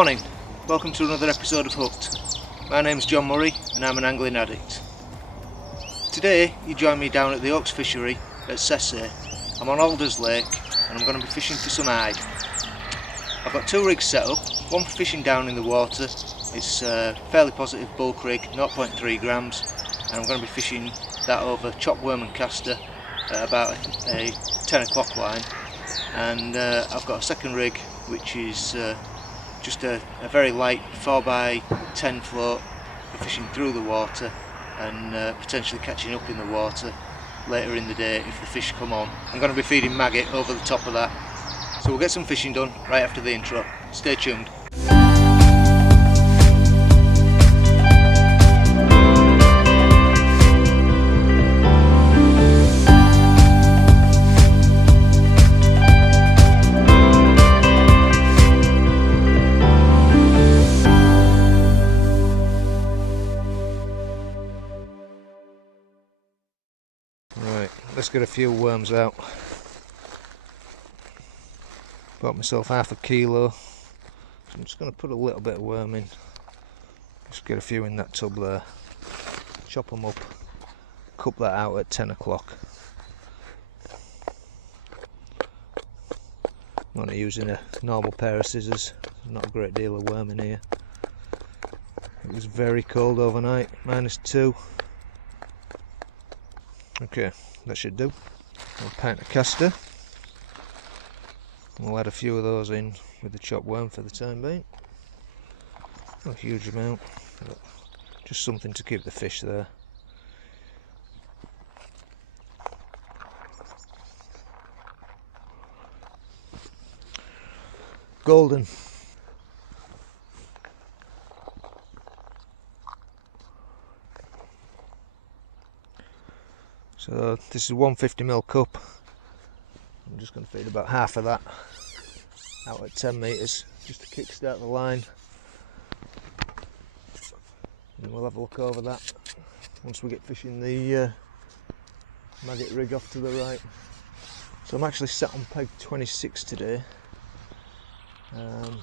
morning, welcome to another episode of Hooked. My name's John Murray and I'm an angling addict. Today you join me down at the Oaks Fishery at Sessay. I'm on Alders Lake and I'm going to be fishing for some hide. I've got two rigs set up, one for fishing down in the water. It's a fairly positive bulk rig, 0.3 grams, and I'm going to be fishing that over chop worm and caster at about a 10 o'clock line. And I've got a second rig which is just a very light 4x10 float for fishing through the water and potentially catching up in the water later in the day if the fish come on. I'm going to be feeding maggot over the top of that. So we'll get some fishing done right after the intro. Stay tuned. Right, let's get a few worms out. Bought myself half a kilo, so I'm just going to put a little bit of worm in. Just get a few in that tub there. Chop them up, cup that out at 10 o'clock. I'm only using a normal pair of scissors, not a great deal of worm in here. It was very cold overnight, -2. Okay, that should do. A pint of caster. We'll add a few of those in with the chopped worm for the time being. Not a huge amount, but just something to keep the fish there. Golden. So this is 150ml cup. I'm just going to feed about half of that out at 10 metres just to kickstart the line, and we'll have a look over that once we get fishing the maggot rig off to the right. So I'm actually sat on peg 26 today, so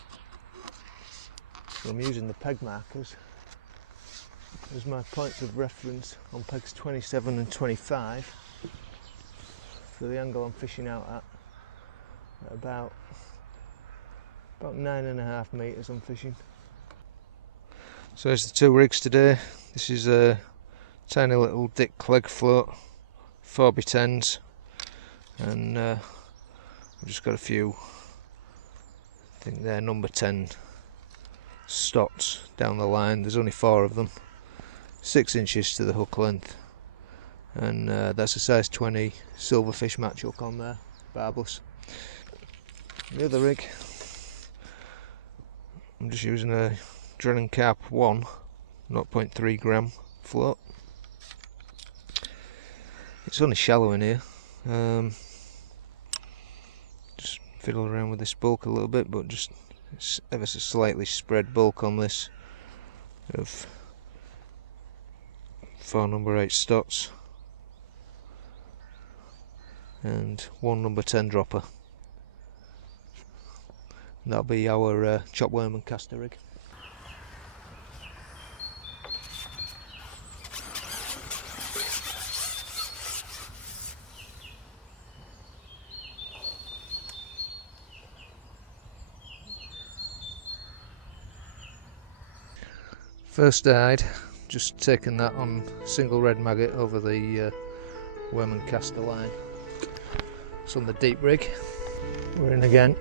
I'm using the peg markers as my points of reference on pegs 27 and 25 for the angle I'm fishing out at about 9.5 metres I'm fishing. So there's the two rigs today. This is a tiny little Dick Clegg float, 4x10s, and I've just got a few, I think they're number 10 stots down the line. There's only 4 of them, 6 inches to the hook length, and that's a size 20 silverfish match hook on there, barbless. The other rig, I'm just using a Drennan Carp 1 0.3 gram float. It's only shallow in here. Just fiddle around with this bulk a little bit, but just ever so slightly spread bulk on this of 4 number 8 stots and 1 number 10 dropper. That'll be our chop worm and caster rig. First hide, just taking that on single red maggot over the worm and caster line. It's on the deep rig. We're in again.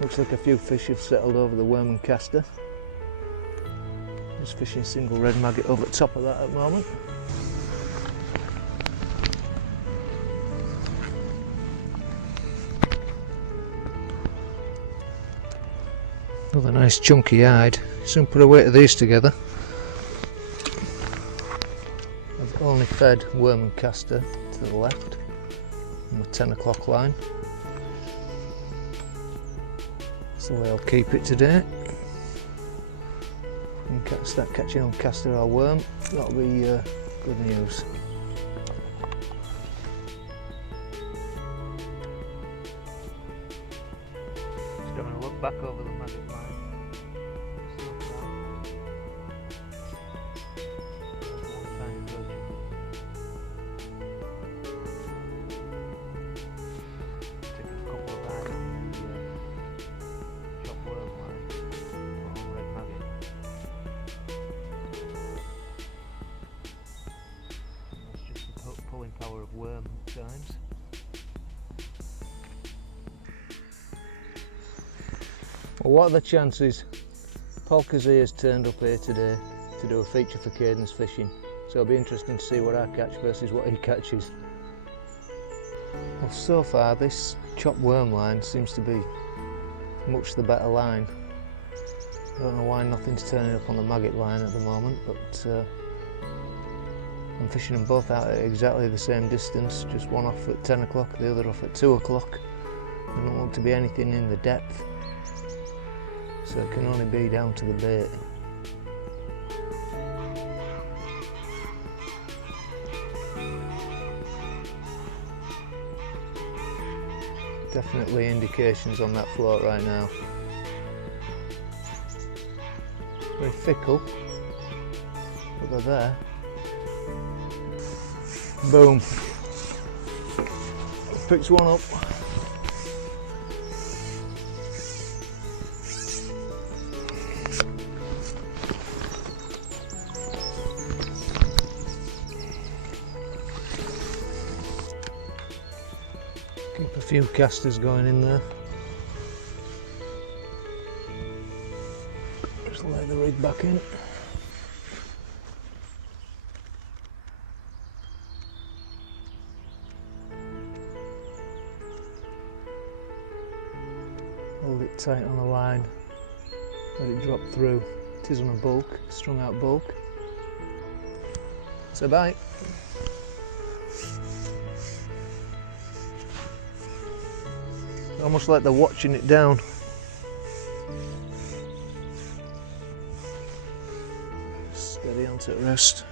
Looks like a few fish have settled over the worm and caster. Just fishing single red maggot over the top of that at the moment. Another nice chunky hide. Soon put a weight of these together. I've only fed worm and caster to the left on the 10 o'clock line. That's the way I'll keep it today. And start catching on caster or worm, that'll be good news. Just having a look back over the maggot line. Still fine. One tiny perch. Taking a couple of eyes on the chop worm line or red maggot. That's just the pulling power of worm times. Well, what are the chances? Paul Kazee has turned up here today to do a feature for Cadence Fishing, so it'll be interesting to see what I catch versus what he catches. Well, so far this chopped worm line seems to be much the better line. I don't know why nothing's turning up on the maggot line at the moment, but I'm fishing them both out at exactly the same distance, just one off at 10 o'clock, the other off at 2 o'clock. There don't look to be anything in the depth, so it can only be down to the bait. Definitely indications on that float right now. Very fickle, but they're there. Boom. Picks one up. Keep a few casters going in there. Just lay the rig back in. Hold it tight on the line, let it drop through. It is on a bulk, strung out bulk. It's a bite. Almost like they're watching it down. Steady onto the rest.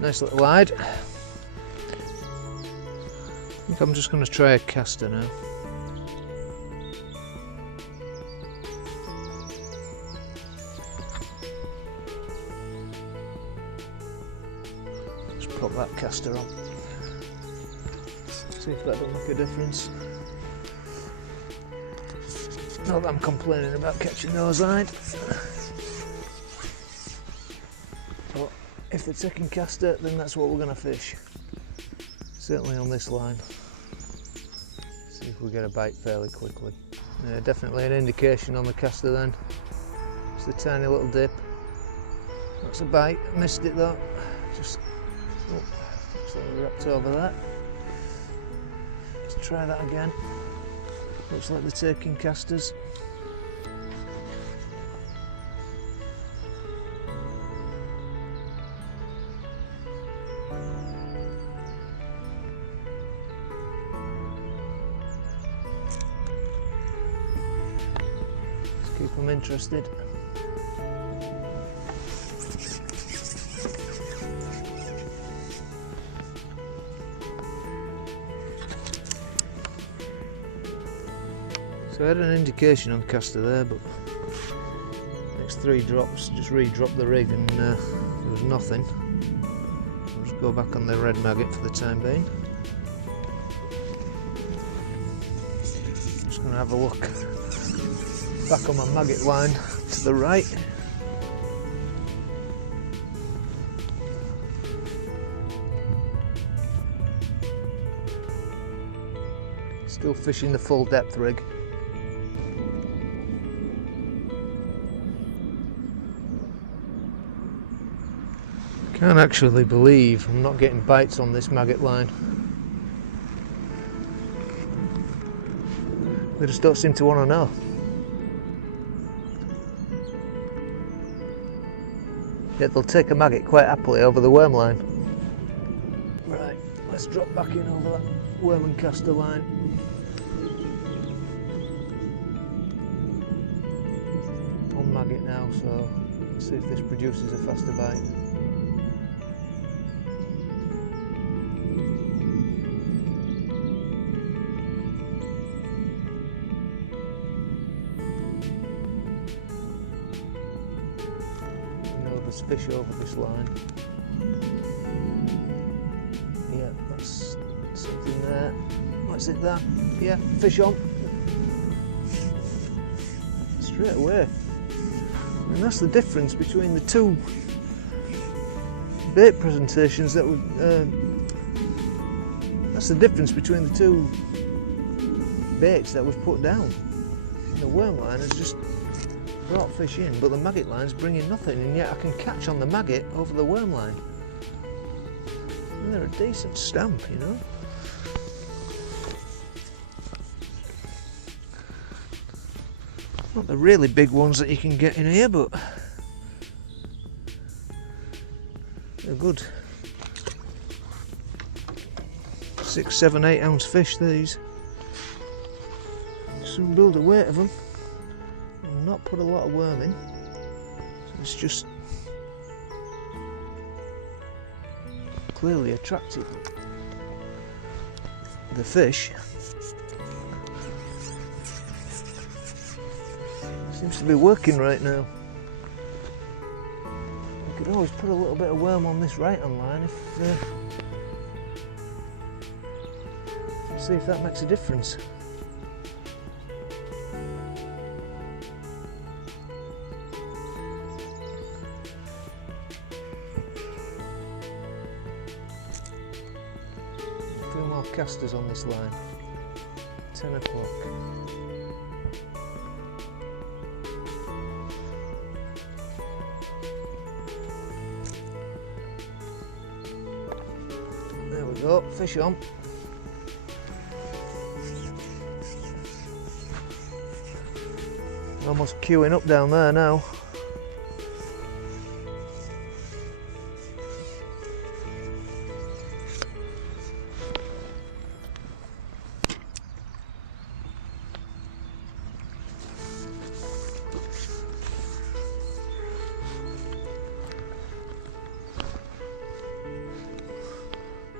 Nice little wide. I think I'm just going to try a caster now. Just pop that caster on. See if that don't make a difference. Not that I'm complaining about catching those line. If they're taking caster, then that's what we're going to fish. Certainly on this line. See if we get a bite fairly quickly. Yeah, definitely an indication on the caster then. Just a tiny little dip. That's a bite. Missed it though. Just looks like we wrapped over that. Let's try that again. Looks like they're taking casters. Keep them interested. So I had an indication on caster there, but next 3 drops just re-dropped the rig and there was nothing. I'll just go back on the red maggot for the time being. Just going to have a look back on my maggot line to the right. Still fishing the full depth rig. Can't actually believe I'm not getting bites on this maggot line. They just don't seem to want to know. Yet they'll take a maggot quite happily over the worm line. Let's drop back in over that worm and caster line. On maggot now, so let's see if this produces a faster bite. There's fish over this line. Yeah, that's something there. What's it there? Yeah, fish on. Straight away. And that's the difference between the two bait presentations that we. That's the difference between the two baits that we've put down. The worm line has just brought fish in, but the maggot line's bringing nothing, and yet I can catch on the maggot over the worm line. And they're a decent stamp, you know. Not the really big ones that you can get in here, but they're good. 6, 7, 8 ounce fish, these. Some build a weight of them. Not put a lot of worm in, so it's just clearly attracted the fish. Seems to be working right now. I could always put a little bit of worm on this right hand line if see if that makes a difference. Casters on this line. 10 o'clock. There we go, fish on. Almost queuing up down there now.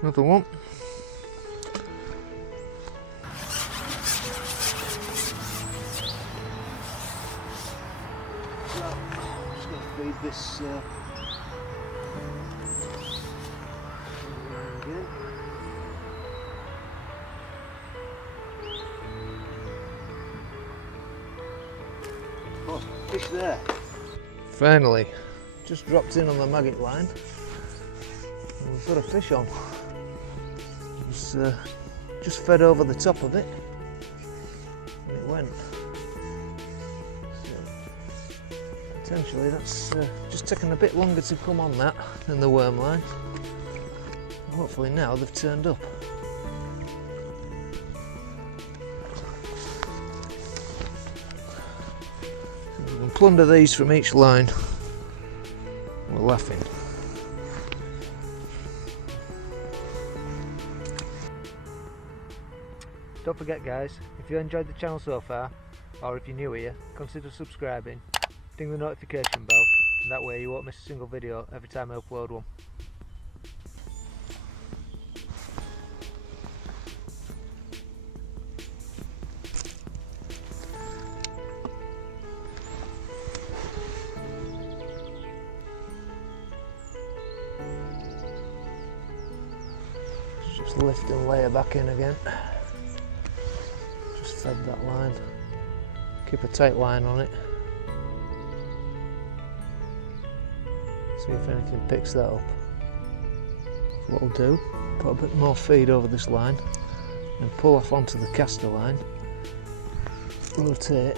Another one. So, I'm just going to feed this again. Oh, fish there. Finally, just dropped in on the maggot line. And we've got a fish on. Just fed over the top of it and it went. So, potentially that's just taken a bit longer to come on that than the worm line. Hopefully now they've turned up. We can plunder these from each line. We're laughing. Don't forget guys, if you enjoyed the channel so far, or if you're new here, consider subscribing, ding the notification bell, and that way you won't miss a single video every time I upload one. Just lift and layer back in again. Fed that line. Keep a tight line on it. See if anything picks that up. What we'll do, put a bit more feed over this line and pull off onto the caster line. Rotate.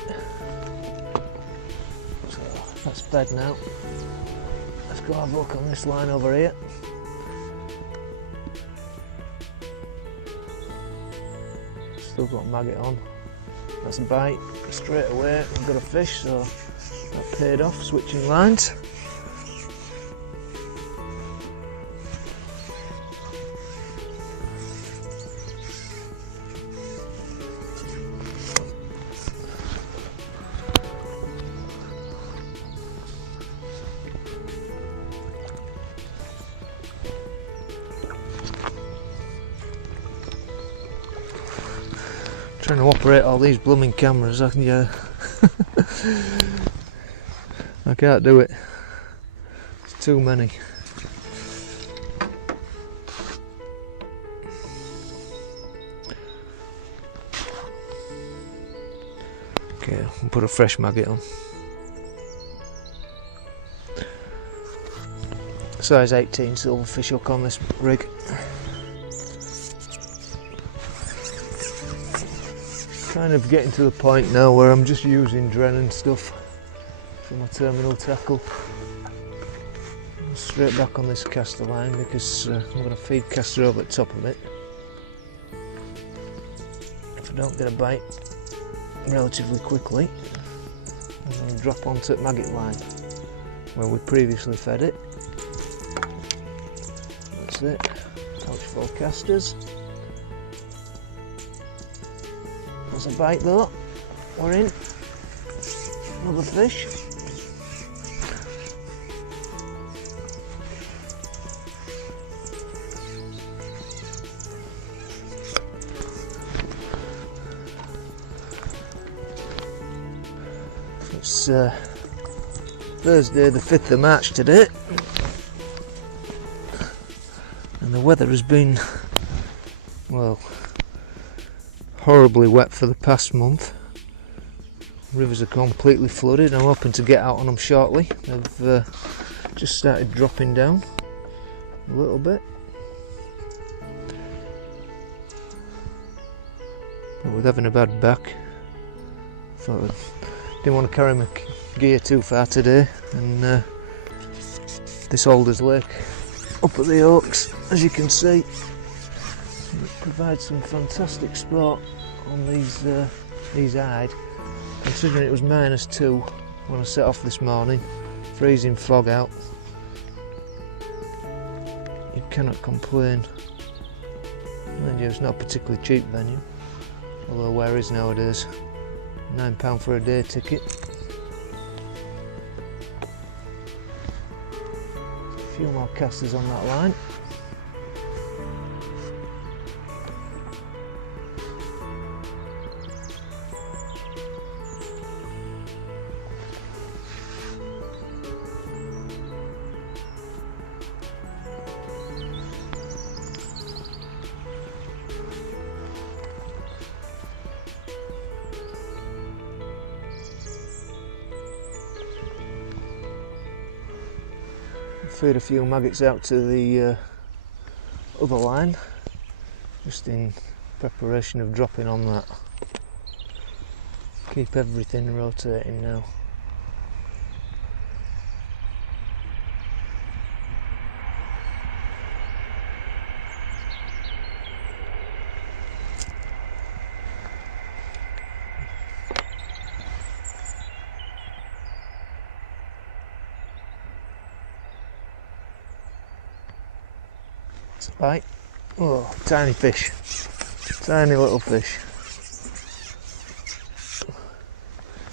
So that's fed now. Let's go have a look on this line over here. Still got maggot on. That's a bite straight away. I've got a fish, so that paid off. Switching lines. Trying to operate all these blooming cameras, I can't do it. It's too many. Okay, I'll put a fresh maggot on. Size 18 silverfish hook on this rig. Kind of getting to the point now where I'm just using Dren and stuff for my terminal tackle. Straight back on this caster line because I'm going to feed caster over the top of it. If I don't get a bite relatively quickly, I'm going to drop onto the maggot line where we previously fed it. That's it. Pouch full of casters. There's a bite though. We're in. Another fish. It's Thursday the 5th of March today, and the weather has been, well, horribly wet for the past month. Rivers are completely flooded. I'm hoping to get out on them shortly. They've just started dropping down a little bit. But with having a bad back, thought I didn't want to carry my gear too far today, and this Alders Lake up at the Oaks, as you can see, it provides some fantastic sport on these hide. Considering it was -2 when I set off this morning, freezing fog out, you cannot complain. Mind you, it's not a particularly cheap venue, although where is nowadays £9 for a day ticket. A few more casters on that line. Feed a few maggots out to the other line, just in preparation of dropping on that. Keep everything rotating now. Right, oh, tiny fish, tiny little fish.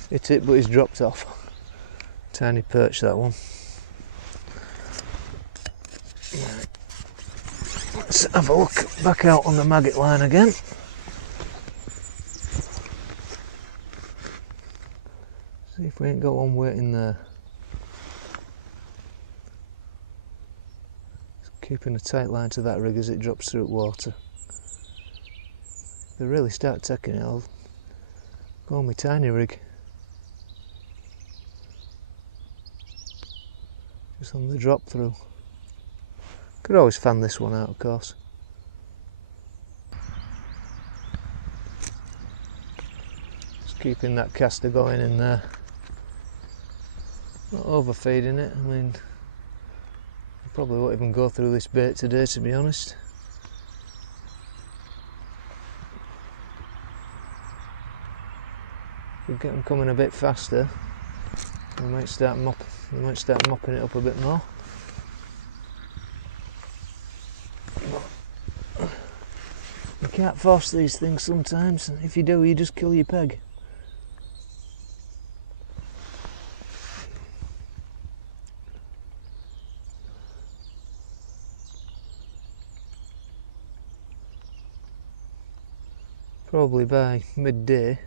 Hit it, but he's dropped off. Tiny perch, that one. Right. Let's have a look back out on the maggot line again. See if we ain't got one waiting there. Keeping a tight line to that rig as it drops through water. If they really start taking it, I'll go on my tiny rig. Just on the drop through. Could always fan this one out, of course. Just keeping that caster going in there. Not overfeeding it, I mean, probably won't even go through this bait today, to be honest. If we get them coming a bit faster, we might start mopping it up a bit more. You can't force these things sometimes. If you do, you just kill your peg. probably by midday,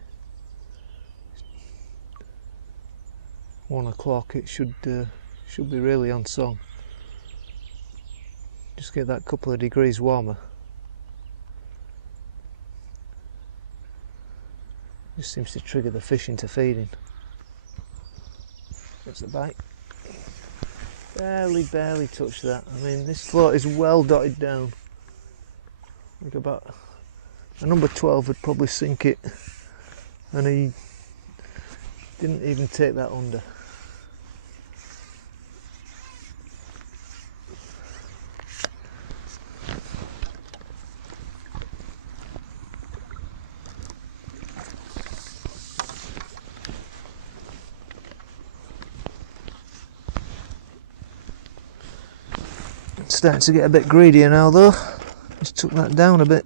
1 o'clock, it should be really on song. Just get that couple of degrees warmer. Just seems to trigger the fish into feeding. That's the bite. Barely touched that. I mean, this float is well dotted down. I think about a number 12 would probably sink it, and he didn't even take that under. It's starting to get a bit greedier now though. Just took that down a bit.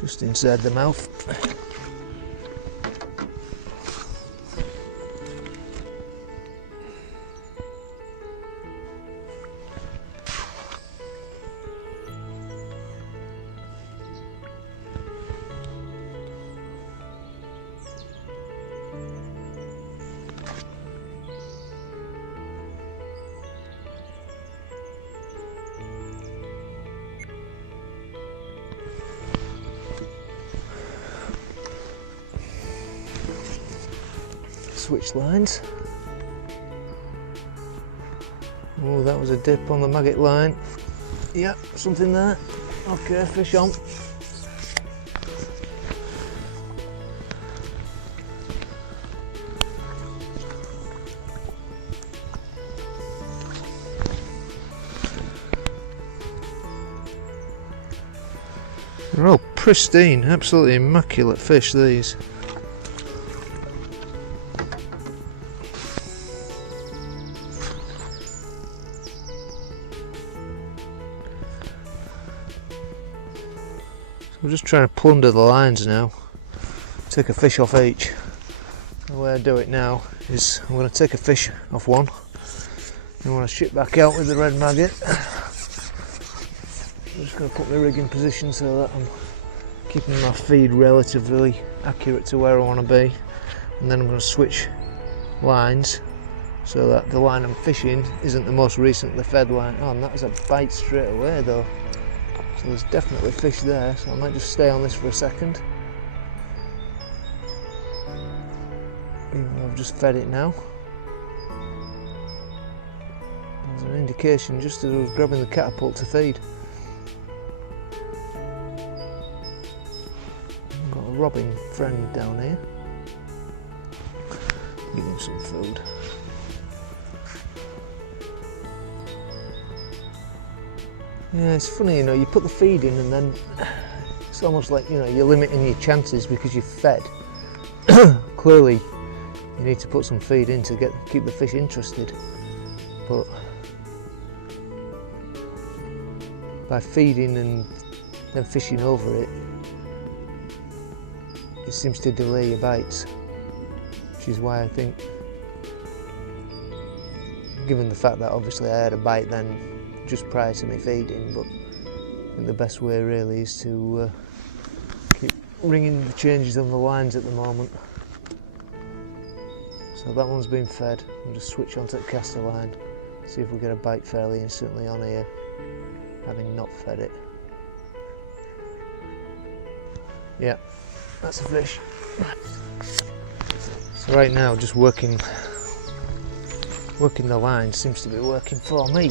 Just inside the mouth. Switch lines. Oh, that was a dip on the maggot line. Yep, something there. Okay, fish on. They're all pristine, absolutely immaculate fish, these. I'm just trying to plunder the lines now, take a fish off each. The way I do it now is I'm going to take a fish off one, and when I ship back out with the red maggot, I'm just going to put my rig in position so that I'm keeping my feed relatively accurate to where I want to be, and then I'm going to switch lines so that the line I'm fishing isn't the most recently fed line. Oh, and that was a bite straight away though. So there's definitely fish there, so I might just stay on this for a second. Even though I've just fed it now. There's an indication just as I was grabbing the catapult to feed. I've got a robbing friend down here. Give him some food. Yeah, it's funny, you know, you put the feed in and then it's almost like, you know, you're limiting your chances because you've fed. Clearly, you need to put some feed in to keep the fish interested. But by feeding and then fishing over it, it seems to delay your bites, which is why I think, given the fact that obviously I had a bite then just prior to me feeding, but I think the best way really is to keep ringing the changes on the lines at the moment. So that one's been fed. We'll just switch onto the caster line, see if we get a bite fairly instantly on here, having not fed it. Yeah, that's a fish. So right now just working the line seems to be working for me.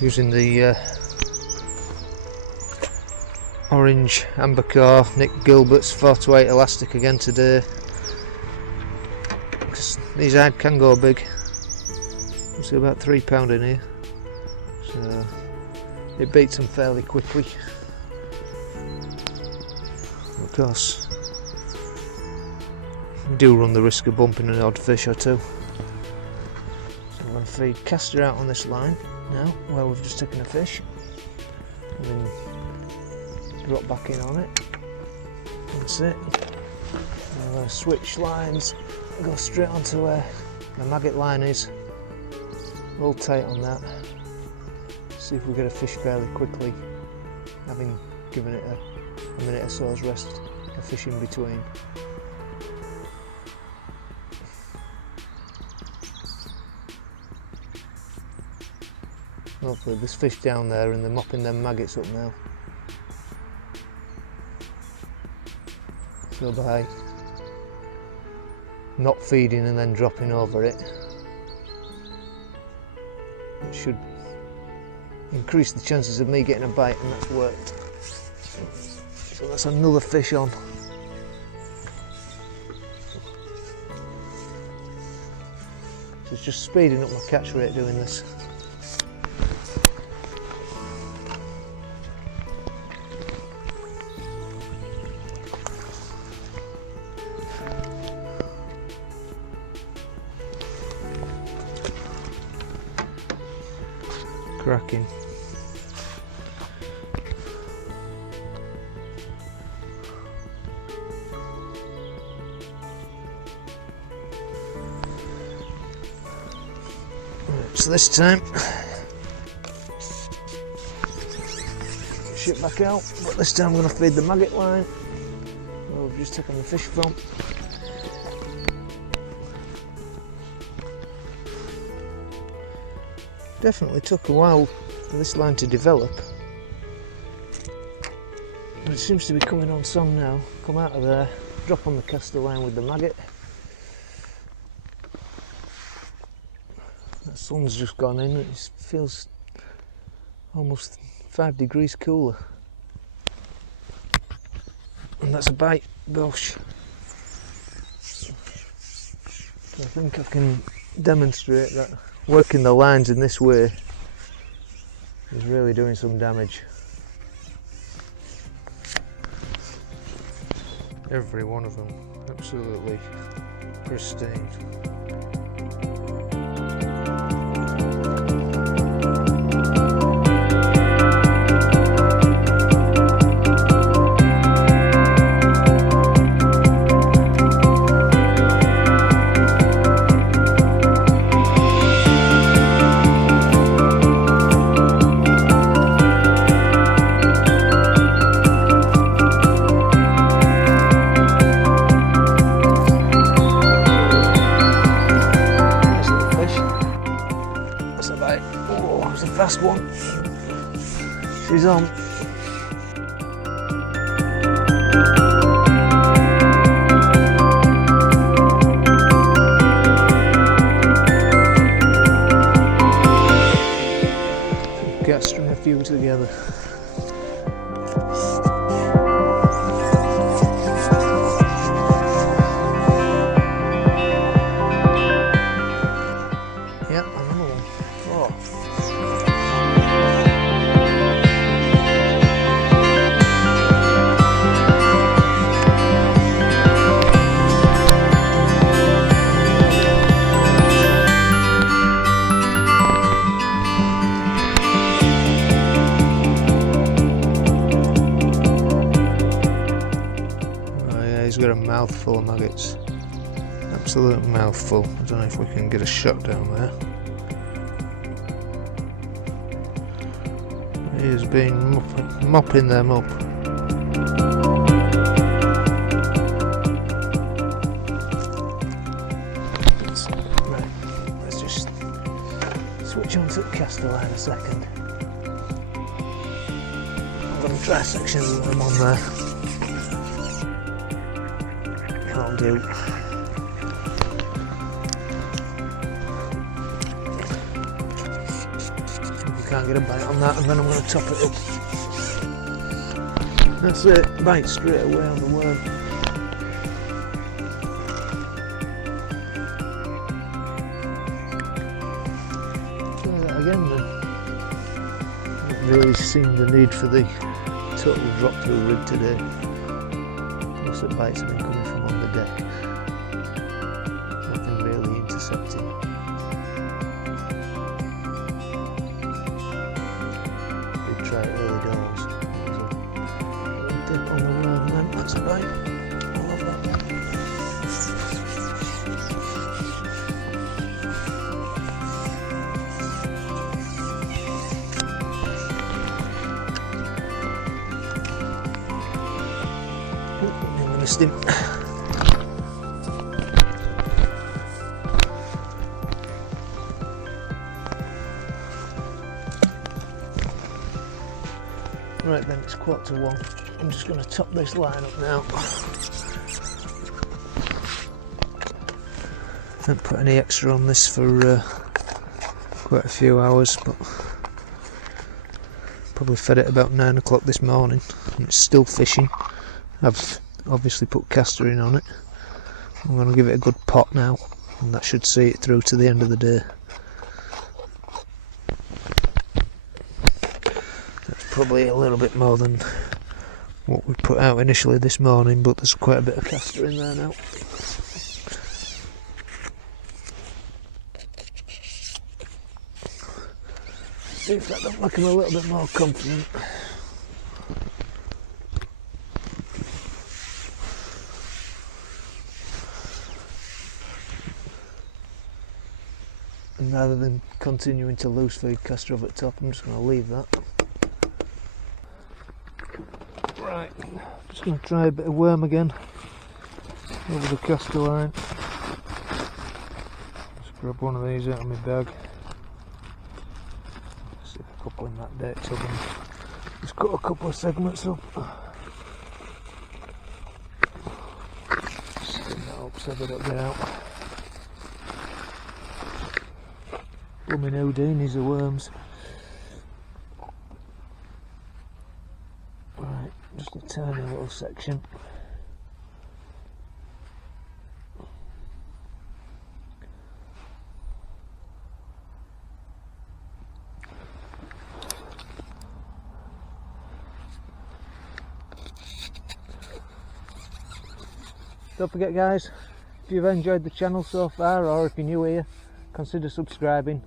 Using the orange ambercore Nick Gilbert's 4-8 elastic again today, because these hide can go big. You see about £3 in here, so it beats them fairly quickly. Of course, you do run the risk of bumping an odd fish or two. So I'm going to feed caster out on this line now, where we've just taken a fish, and then drop back in on it. That's it. I'm going to switch lines, go straight onto where the maggot line is. Roll tight on that, See if we get a fish fairly quickly, having given it a minute or so's rest, a fish in between. Hopefully there's fish down there and they're mopping them maggots up now. So by not feeding and then dropping over it, it should increase the chances of me getting a bite, and that's worked. So that's another fish on. So it's just speeding up my catch rate doing this. Cracking. Right, so this time, shit back out, but this time I'm going to feed the maggot line where we've just taken the fish from. Definitely took a while for this line to develop, but it seems to be coming on some now. Come out of there, drop on the caster line with the maggot. That sun's just gone in, it feels almost 5 degrees cooler. And that's a bite, gosh. I think I can demonstrate that working the lines in this way is really doing some damage. Every one of them absolutely pristine. Fast one. She's on. Got to string a few together. Yep, another one. Oh. He's got a mouthful of maggots. Absolute mouthful. I don't know if we can get a shot down there. He has been mopping them up. Right, let's just switch on to the caster line a second. I've got a dry section of them on there. Can't do. Can't get a bite on that, and then I'm going to top it up. That's it, bite straight away on the worm. Try that again then. Not really seen the need for the total drop through rig today. Most of the bites have been coming from on the deck. Nothing really intercepting. Did try it early doors. So, a little dip on the worm then, that's a bite. I love that one. missed him. Right then, it's 1:45. I'm just going to top this line up now. I haven't put any extra on this for quite a few hours, but probably fed it about 9 o'clock this morning and it's still fishing. I've obviously put castor on it. I'm going to give it a good pot now and that should see it through to the end of the day. That's probably a little bit more than what we put out initially this morning, but there's quite a bit of castor in there now. See if that don't make him a little bit more confident. And rather than continuing to loose feed castor over the top, I'm just going to leave that. Right, just going to try a bit of worm again over the castor line. Just grab one of these out of my bag. See if a couple in that date tub and just cut a couple of segments up. Spin that up so they don't get out. Blooming Houdinis of worms. Right, just a tiny little section. Don't forget guys, if you've enjoyed the channel so far, or if you're new here, consider subscribing,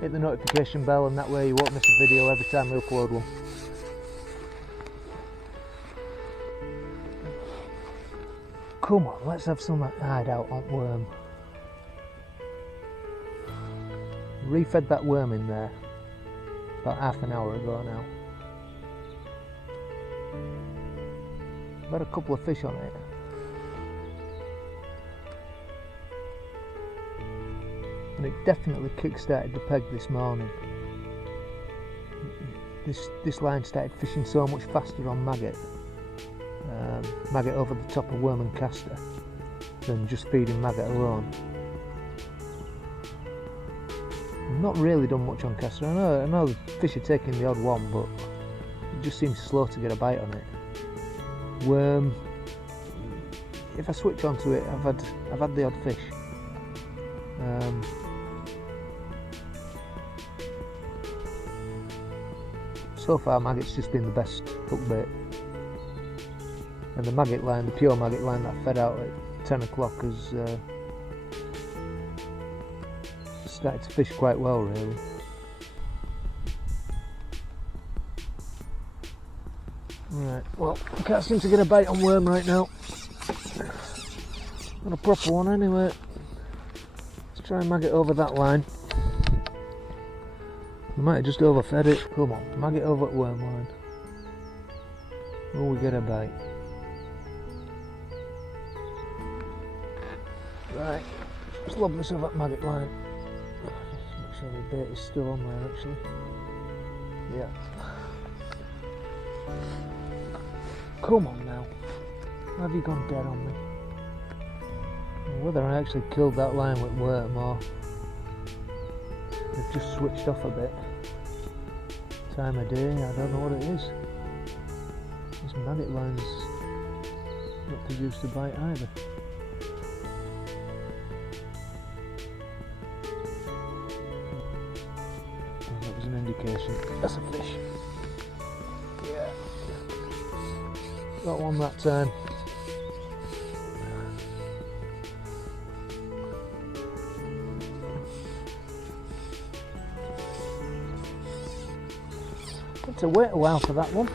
hit the notification bell, and that way you won't miss a video every time we upload one. Come on, let's have some hideout on worm. Refed that worm in there about half an hour ago now. Got a couple of fish on it. And it definitely kick-started the peg this morning. This line started fishing so much faster on maggot. Maggot over the top of worm and castor than just feeding maggot alone. I've not really done much on castor. I know the fish are taking the odd one, but it just seems slow to get a bite on it. Worm, if I switch onto it, I've had the odd fish. So far maggot's just been the best hook bait, and the maggot line, the pure maggot line that I fed out at 10 o'clock has started to fish quite well really. Right, well I can't seem to get a bite on worm right now. Not a proper one anyway. Let's try and maggot over that line. I might have just overfed it. Come on, maggot over at worm line. Will we get a bite? Right, let's lob this over at maggot line. Just make sure the bait is still on there actually. Yeah. Come on now. Have you gone dead on me? Whether I actually killed that line with worm or they've just switched off a bit. Time of day, I don't know what it is. This maggot line's not produced a bite either. Oh, that was an indication. That's a fish. Yeah. Got one that time. Had to wait a while for that one.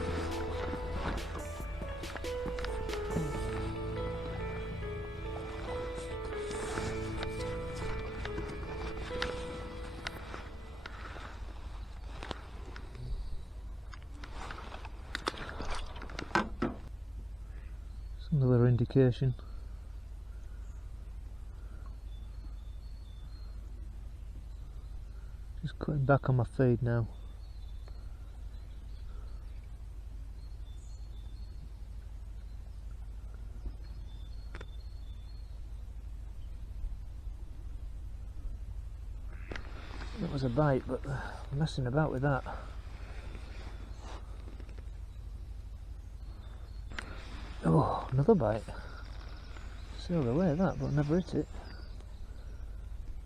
Another indication. Just cutting back on my feed now. That was a bite, but I'm messing about with that. Oh, another bite. Sailed away at that, but never hit it.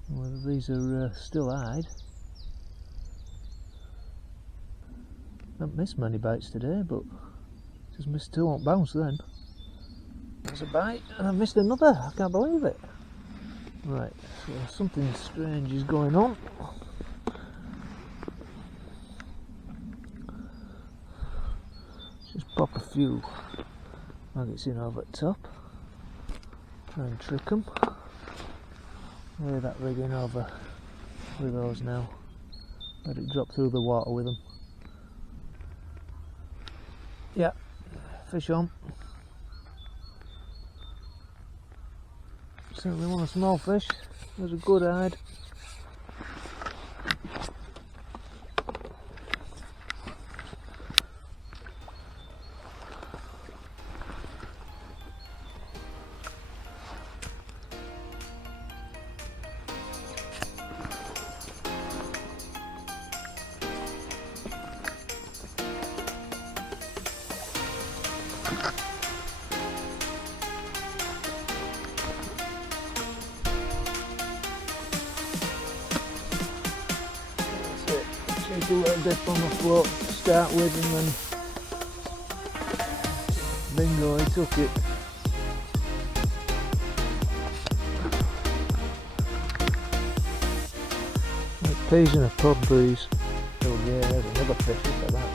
Whether these are still eyed. Haven't missed many bites today, but just missed two on bounce then. There's a bite, and I've missed another. I can't believe it. Right, so something strange is going on. Just pop a few maggots in over the top. Try and trick them. Lay that rig in over with those now. Let it drop through the water with them. Yeah, fish on. Certainly want a small fish. There's a good hide. Take a little dip on the float to start with, and then bingo, he took it. Like peas in a pub breeze. Oh yeah, there's another fish, look at that.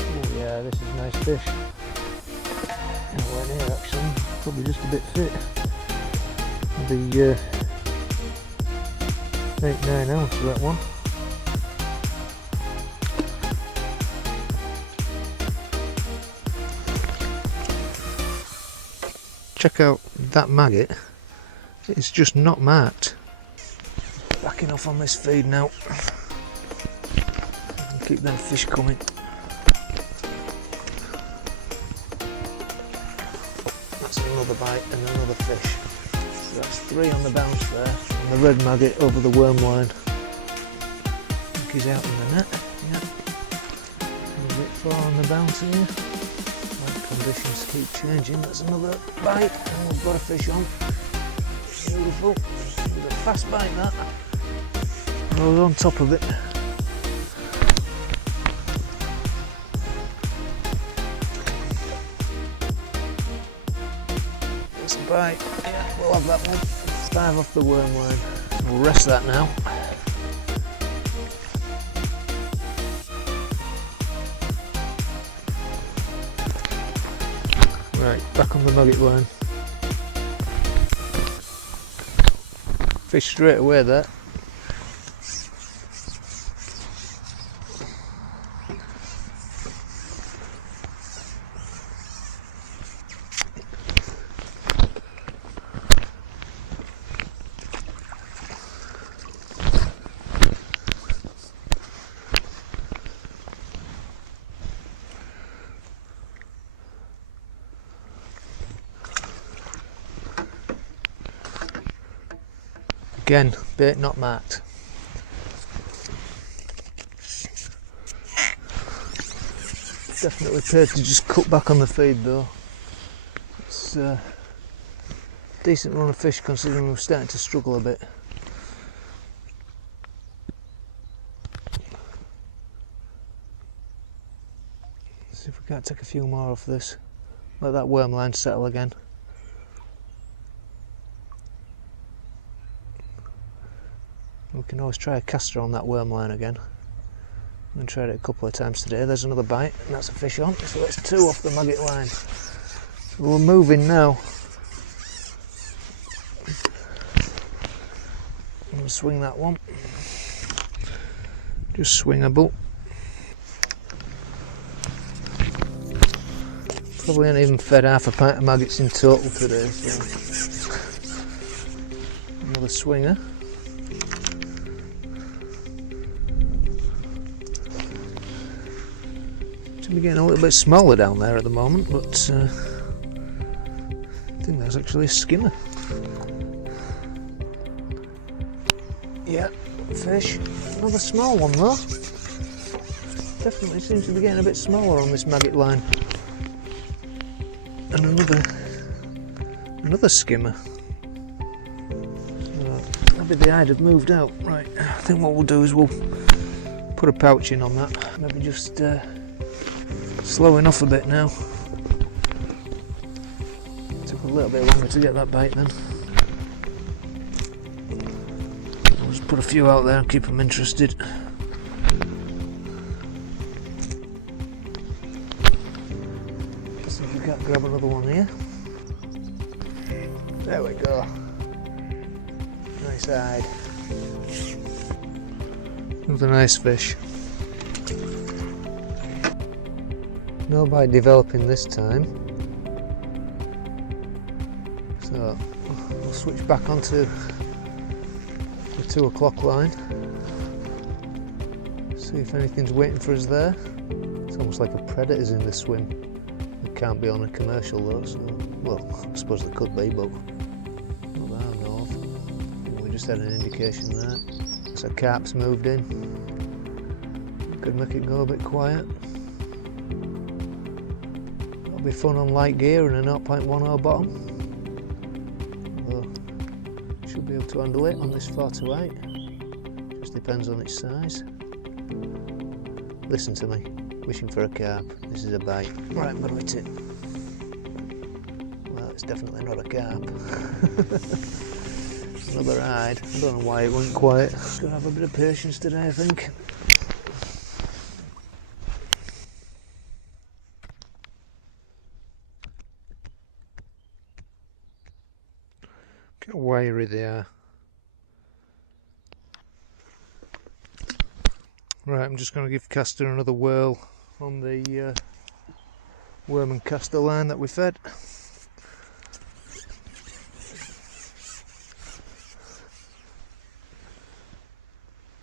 Oh yeah, this is a nice fish. Nowhere near actually, probably just a bit fit. Maybe 8-9 ounce for that one. Check out that maggot, it's just not marked. Backing off on this feed now. Keep them fish coming. That's another bite and another fish. So that's 3 on the bounce there. And the red maggot over the worm line. I think he's out in the net. Yeah. A bit far on the bounce here. Conditions keep changing. That's another bite, and we've got a fish on. Beautiful. With a fast bite that. I was on top of it. That's a bite. Yeah, we'll have that one. 5 off the worm line. We'll rest that now. Right, back on the nugget line. Fish straight away there. Again, bait not marked. Definitely paid to just cut back on the feed though. It's a decent run of fish considering we're starting to struggle a bit. Let's see if we can't take a few more off this. Let that worm line settle again. We can always try a caster on that worm line again. I'm going to try it a couple of times today. There's another bite, and that's a fish on. So that's 2 off the maggot line. So we're moving now. I'm going to swing that one. Just swingable. Probably ain't even fed half a pint of maggots in total today, so another swinger. Seem to be getting a little bit smaller down there at the moment, but I think that's actually a skimmer. Yeah, fish. Another small one though. Definitely seems to be getting a bit smaller on this maggot line. And another skimmer. Maybe the hide have moved out. Right, I think what we'll do is we'll put a pouch in on that. Maybe just slowing off a bit now. Took a little bit longer to get that bite then. I'll just put a few out there and keep them interested. See if we can't grab another one here. There we go. Nice hide. Another nice fish. No bite developing this time. So we'll switch back onto the 2 o'clock line. See if anything's waiting for us there. It's almost like a predator's in the swim. It can't be on a commercial though, so, well, I suppose there could be, but not that I know of. We just had an indication there. So carp's moved in. Could make it go a bit quiet. That'll be fun on light gear and a 0.10 bottom. Although, should be able to handle it on this 428. Just depends on its size. Listen to me. Wishing for a carp. This is a bite. Right, I'm going to hit it. Well, it's definitely not a carp. Another hide. I don't know why it went quiet. Just going to have a bit of patience today, I think. Look how wiry they are. Right, I'm just going to give Castor another whirl on the worm and castor line that we fed.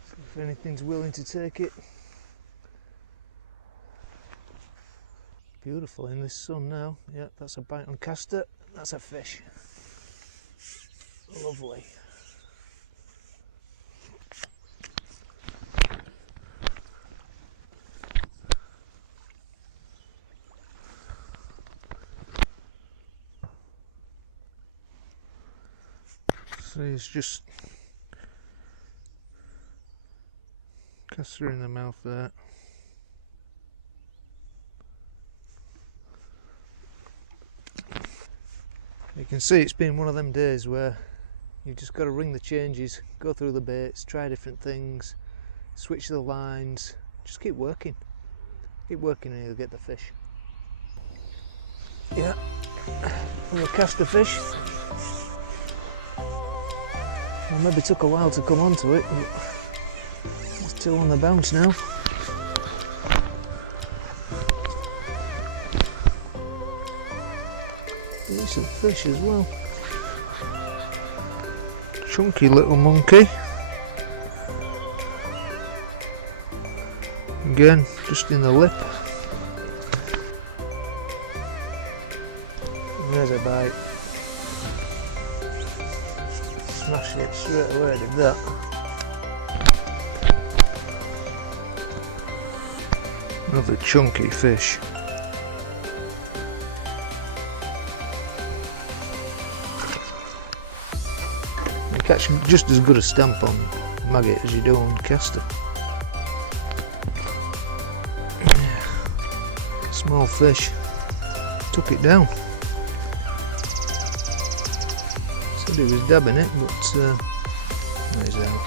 See if anything's willing to take it. Beautiful in this sun now. Yeah, that's a bite on castor. That's a fish. Lovely. So he's just castor in the mouth there. You can see it's been one of them days where you've just got to ring the changes, go through the baits, try different things, switch the lines, just keep working. Keep working and you'll get the fish. Yeah, another castor fish. Well, maybe took a while to come onto it, but it's still on the bounce now. Decent fish as well. Chunky little monkey. Again, just in the lip. And there's a bite. Smashed it straight away, did that. Another chunky fish. You catch just as good a stamp on maggot as you do on castor. Small fish. Took it down. Said he was dabbing it, but there's out.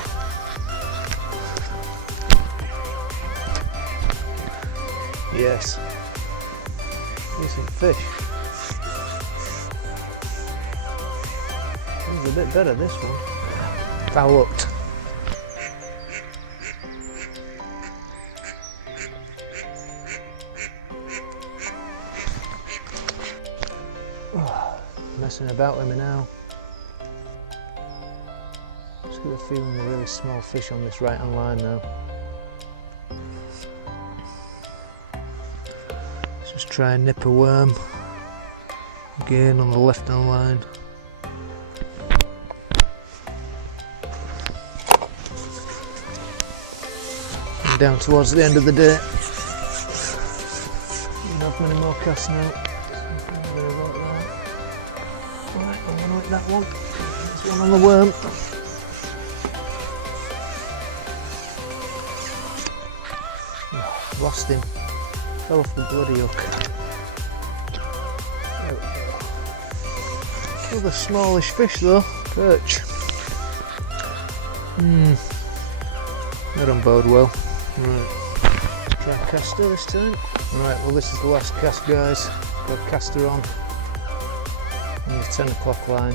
Yes. Decent fish. This is a bit better, this one. Foul hooked. Oh, messing about with me now. Just got a feeling a really small fish on this right hand line now. Let's just try and nip a worm. Again on the left hand line. And down towards the end of the day. Don't have many more casts now. Right, I'm going to hit that one. There's one on the worm. Oh, lost him. Fell off the bloody hook. There we go. Another smallish fish though, perch. That don't bode well. Right, try caster this time. Right, well this is the last cast guys. Got caster on the 10 o'clock line.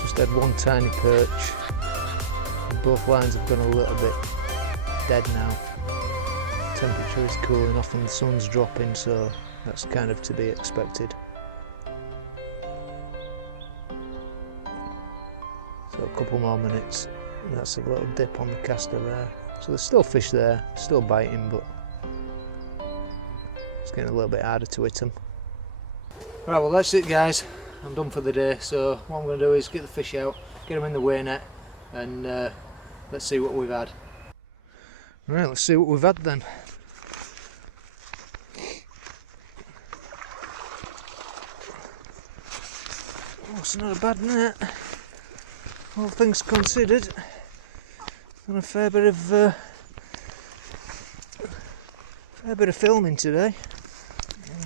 Just had one tiny perch. Both lines have gone a little bit dead now. Temperature is cooling off and the sun's dropping, so that's kind of to be expected. So a couple more minutes and that's a little dip on the caster there. So there's still fish there, still biting, but it's getting a little bit harder to hit them. Right, well that's it guys, I'm done for the day. So what I'm going to do is get the fish out, get them in the weigh net, and let's see what we've had. Right, let's see what we've had then. Oh, it's not a bad net, all things considered. Done a fair bit of filming today.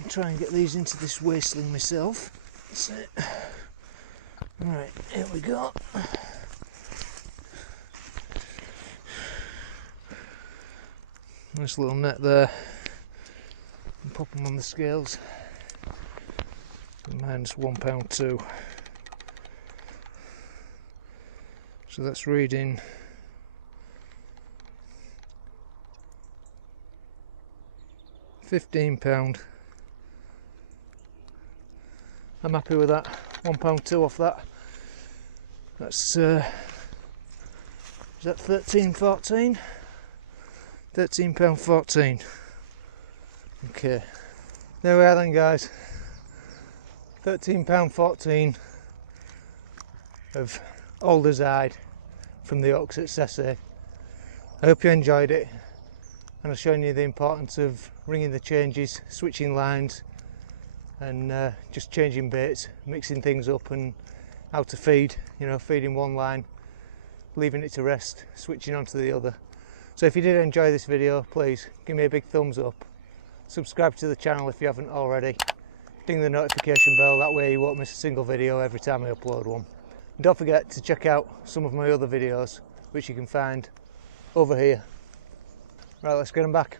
I'll try and get these into this wasteling myself. That's it. Right, here we go. Nice little net there. And pop them on the scales. Mine's £1.2. So that's reading £15. I'm happy with that. £1.2 off that. That's is that 13.14? £13.14. Okay, there we are then guys. £13.14 of Alders hide from the Oaks at Sessay. I hope you enjoyed it, and I've shown you the importance of ringing the changes, switching lines, and just changing baits, mixing things up, and how to feed. You know, feeding one line, leaving it to rest, switching onto the other. So if you did enjoy this video, please give me a big thumbs up, subscribe to the channel if you haven't already, ding the notification bell, that way you won't miss a single video every time I upload one. And don't forget to check out some of my other videos, which you can find over here. Right, let's get them back.